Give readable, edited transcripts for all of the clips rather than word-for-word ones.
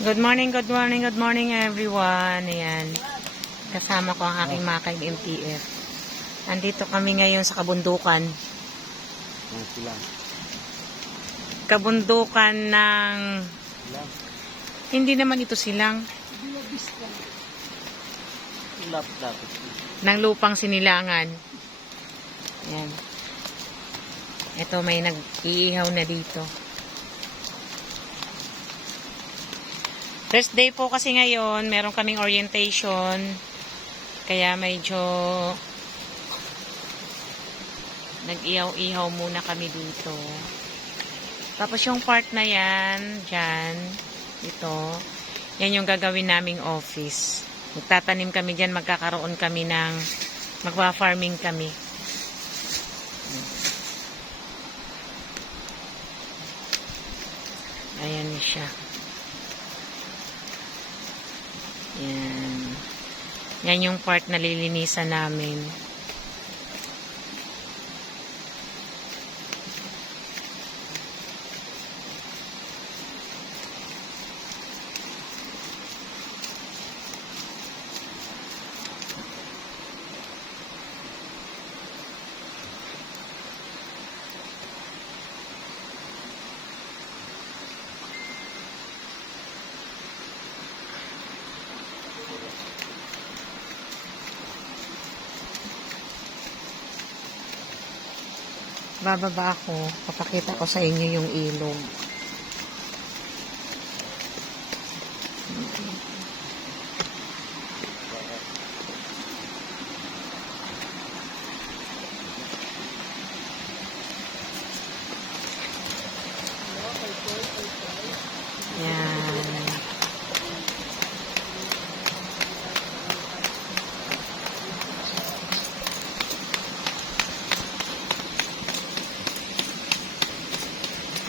Good morning, good morning, good morning everyone. Ayan. Kasama ko ang aking mga ka-MTF. Andito kami ngayon sa kabundukan. Kabundukan ng... Hindi naman ito silang. Ng lupang sinilangan. Ayan. Ito may nag-iihaw na dito. First day po kasi ngayon, meron kaming orientation. Kaya medyo nag-ihaw-ihaw muna kami dito. Tapos yung part na yan, dyan, ito, yan yung gagawin naming office. Magtatanim kami dyan, magkakaroon kami ng, magpa-farming kami. Ayan siya. Yan. Yan yung part na lilinisan namin. Bababa ako, papakita ko sa inyo yung ilog. Yan.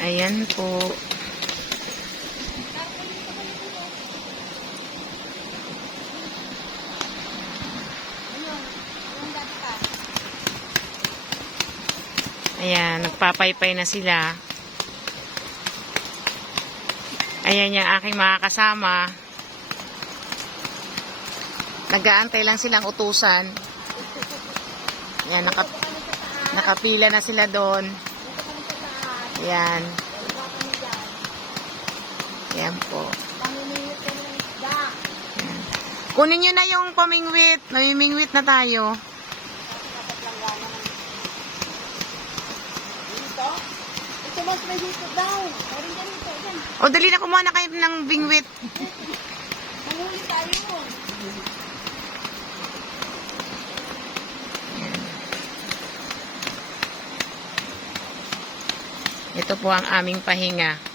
Ayan po. Ayan, nagpapaypay na sila. Ayan yung aking mga kasama. Nag-aantay lang silang utusan. Ayan, nakapila na sila doon. Ayan. Ayan po. Ayan. Kunin nyo na yung pamingwit. Namimingwit na tayo. Ito mas may dito daw. O, dali na kumuha na kayo ng bingwit. Manuli tayo. Ito po ang aming pahinga.